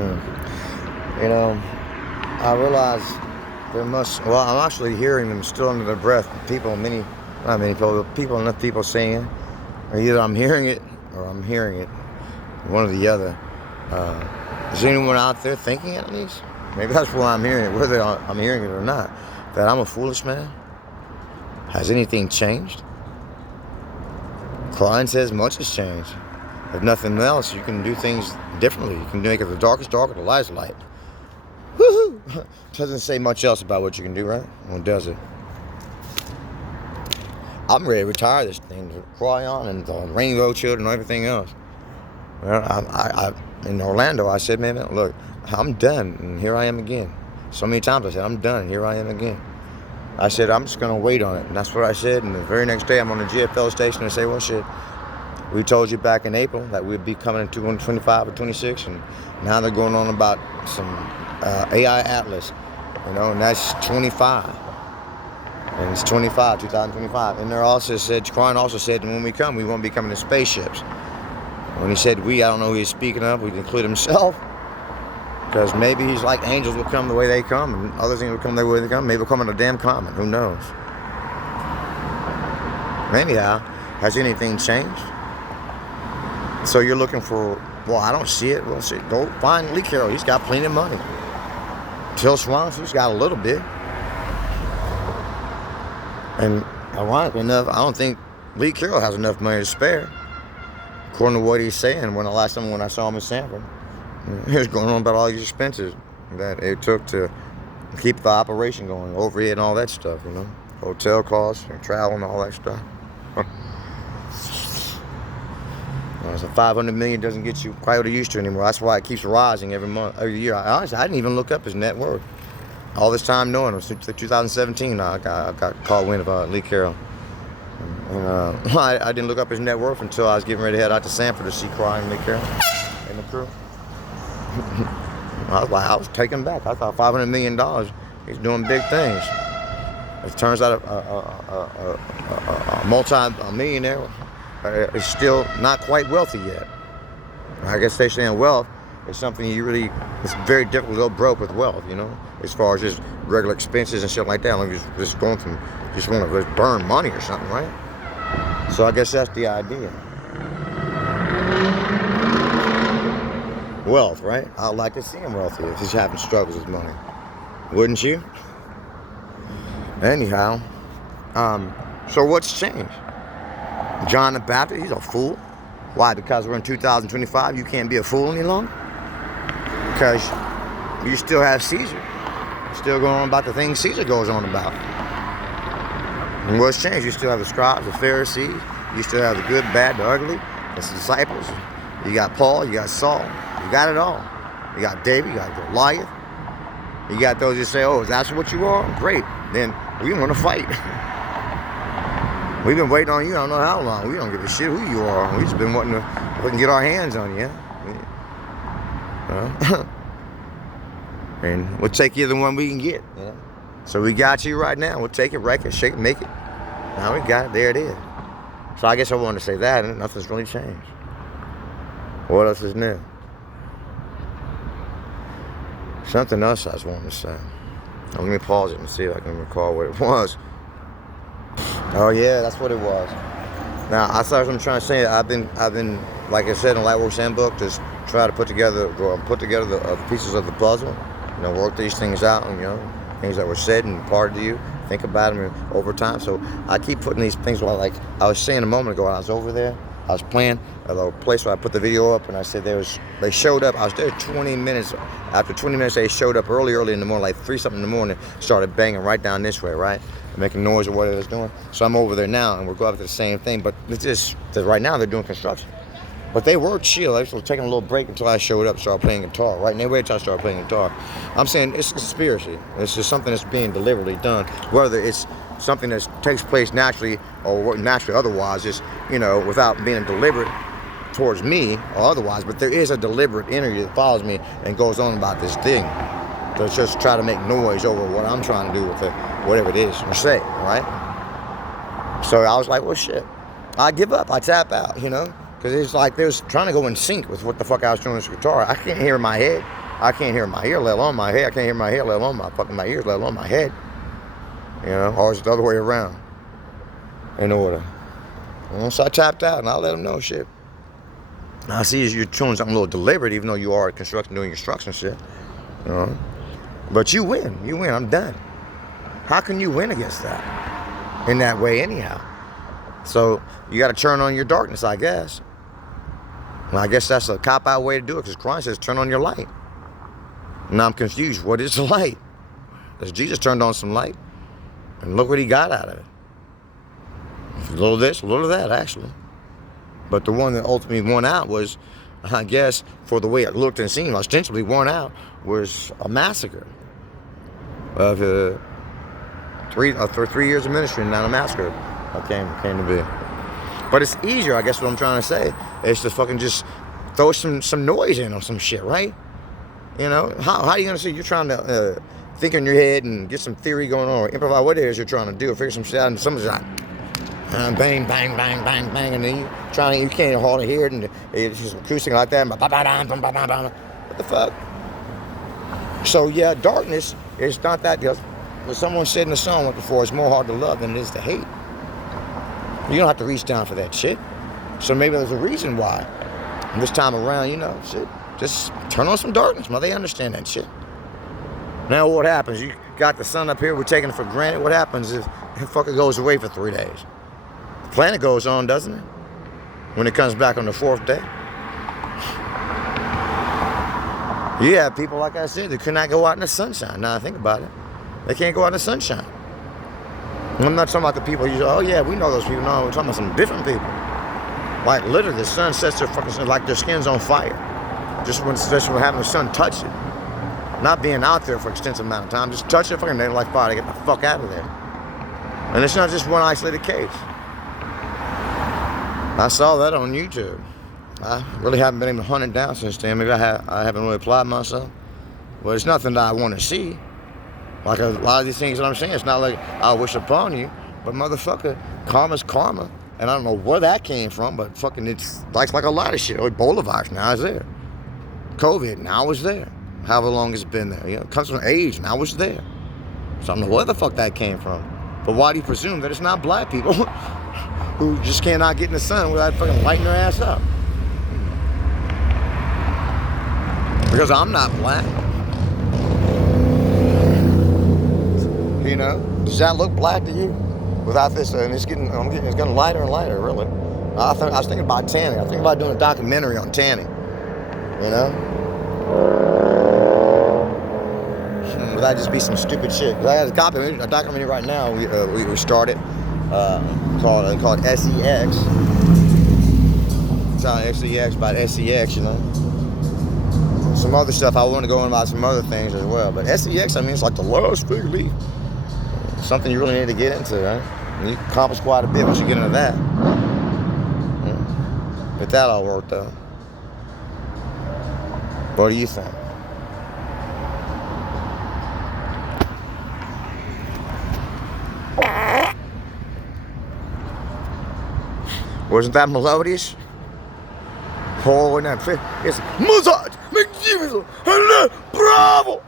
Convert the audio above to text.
You know, I realize there must. Well, I'm actually hearing them still under their breath. People, not many people, enough people saying, or either I'm hearing it or I'm hearing it, one or the other. Is anyone out there thinking it at least? Maybe that's why I'm hearing it, whether I'm hearing it or not. That I'm a foolish man. Has anything changed? Klein says much has changed. If nothing else, you can do things differently. You can make it the darkest darker, the lightest light. Woohoo! Doesn't say much else about what you can do, right? Well, does it? I'm ready to retire this thing, to cry on, and the Rainbow Children and everything else. Well, I in Orlando, I said, man, look, I'm done, and here I am again. So many times I said, I'm done, and here I am again. I said, I'm just going to wait on it, and that's what I said, and the very next day I'm on the GFL station and say, well, shit, we told you back in April that we'd be coming in 225 or 26, and now they're going on about some AI Atlas, and that's 25. And it's 2025. And they're also said, Klein also said, when we come, we won't be coming in spaceships. When he said we, I don't know who he's speaking of. We'd include himself. Because maybe he's like angels will come the way they come, and other things will come the way they come. Maybe they'll come in a damn comet. Who knows? Anyhow, has anything changed? So you're looking for, well, I don't see it. Well, shit, go find Lee Carroll. He's got plenty of money. Till Swanson, he's got a little bit. And ironically enough, I don't think Lee Carroll has enough money to spare. According to what he's saying, when I saw him in Sanford, he was going on about all these expenses that it took to keep the operation going, overhead and all that stuff, hotel costs and travel and all that stuff. So $500 million doesn't get you quite what it used to anymore. That's why it keeps rising every year. Honestly, I didn't even look up his net worth. All this time knowing him, since 2017, I got caught wind of Lee Carroll. And, I didn't look up his net worth until I was getting ready to head out to Sanford to see Klein and Lee Carroll and the crew. I was taken back. I thought $500 million, he's doing big things. It turns out a multi-millionaire is still not quite wealthy yet. I guess they're saying wealth is something it's very difficult to go broke with wealth, as far as just regular expenses and shit like that. Like just want to burn money or something, right? So I guess that's the idea. Wealth, right? I'd like to see him wealthy if he's having struggles with money. Wouldn't you? Anyhow, so what's changed? John the Baptist, he's a fool. Why? Because we're in 2025, you can't be a fool any longer? Because you still have Caesar. Still going on about the things Caesar goes on about. And what's changed? You still have the scribes, the Pharisees. You still have the good, bad, the ugly, the disciples. You got Paul, you got Saul. You got it all. You got David, you got Goliath. You got those that say, oh, that's what you are? Great. Then we want to fight. We've been waiting on you, I don't know how long. We don't give a shit who you are. We've just been wanting to get our hands on you. And we'll take you the one we can get. So we got you right now. We'll take it, wreck it, shake it, make it. Now we got it. There it is. So I guess I wanted to say that, and nothing's really changed. What else is new? Something else I was wanting to say. Let me pause it and see if I can recall what it was. Oh yeah, that's what it was. Now I thought I'm trying to say. I've been, like I said in Lightworks Handbook, just try to put together the pieces of the puzzle. Work these things out, things that were said and imparted to you. Think about them over time. So I keep putting these things. Like I was saying a moment ago, I was over there. I was playing at a place where I put the video up, and I said they showed up. I was there 20 minutes. After 20 minutes, they showed up early in the morning, like 3-something in the morning, started banging right down this way, right? Making noise or what it was doing. So I'm over there now, and we're going after the same thing, but it's just that right now they're doing construction. But they were chill. They were taking a little break until I showed up and started playing guitar, right? And they waited until I started playing guitar. I'm saying it's a conspiracy. It's just something that's being deliberately done, whether it's something that takes place naturally or naturally otherwise, just, without being deliberate towards me or otherwise. But there is a deliberate energy that follows me and goes on about this thing. To just try to make noise over what I'm trying to do with it, whatever it is, or say, right? So I was like, well, shit. I give up. I tap out, Because it's like they was trying to go in sync with what the fuck I was doing with this guitar. I can't hear in my head. I can't hear my ear, let alone my head. I can't hear my head, let alone my ears, let alone my head. You know, or it's the other way around. In order. Once I tapped out, and I let them know shit. I see you're showing something a little deliberate, even though you are at construction doing construction shit. You know? But you win. You win. I'm done. How can you win against that? In that way, anyhow. So you got to turn on your darkness, I guess. And I guess that's a cop-out way to do it, because Christ says turn on your light. Now I'm confused. What is the light? Because Jesus turned on some light, and look what he got out of it. A little of this, a little of that, actually. But the one that ultimately won out was, I guess, for the way it looked and seemed, ostensibly won out, was a massacre of for 3 years of ministry, and not a massacre came to be. But it's easier, I guess what I'm trying to say, is to fucking just throw some noise in on some shit, right? You know, how are you going to say you're trying to think in your head and get some theory going on, or improvise what it is you're trying to do, or figure some shit out, and somebody's like, bang, bang, bang, bang, bang, and then you can't hardly hear it, and it's just acoustic like that. What the fuck? So yeah, darkness is not that. When someone said in the song before, it's more hard to love than it is to hate. You don't have to reach down for that shit. So maybe there's a reason why. And this time around, you know, shit, just turn on some darkness, man. They understand that shit. Now what happens? You got the sun up here, we're taking it for granted. What happens if it fucking goes away for 3 days? The planet goes on, doesn't it? When it comes back on the 4th day. You have people, like I said, that could not go out in the sunshine. Now I think about it. They can't go out in the sunshine. I'm not talking about the people you say, oh yeah, we know those people. No, we're talking about some different people. Like literally, the sun sets their fucking, like their skin's on fire. Just when having the sun touch it. Not being out there for an extensive amount of time. Just touch it, fucking, they're like fire. They get the fuck out of there. And it's not just one isolated case. I saw that on YouTube. I really haven't been able to hunt it down since then. Maybe I haven't really applied myself. But it's nothing that I want to see. Like a lot of these things that I'm saying, it's not like I wish upon you. But motherfucker, karma's karma. And I don't know where that came from, but fucking it's like a lot of shit. Ebola virus now is there. COVID now is there. However long it's been there. You know, it comes from age, now it's there. So I don't know where the fuck that came from. But why do you presume that it's not black people who just cannot get in the sun without fucking lighting their ass up? Because I'm not black. You know? Does that look black to you? Without this, and it's getting lighter and lighter, really. I was thinking about tanning. I was thinking about doing a documentary on tanning. You know? Would that just be some stupid shit? I got a documentary right now we started called SEX. It's on SEX about SEX, you know. Some other stuff I want to go in about some other things as well. But SEX, I mean, it's like the lowest figure leaf. Something you really need to get into, right? And you accomplish quite a bit once you get into that. Yeah. But that all worked out. What do you think? Wasn't that melodious? Oh, and that it's Mozart, magnificent, and Bravo!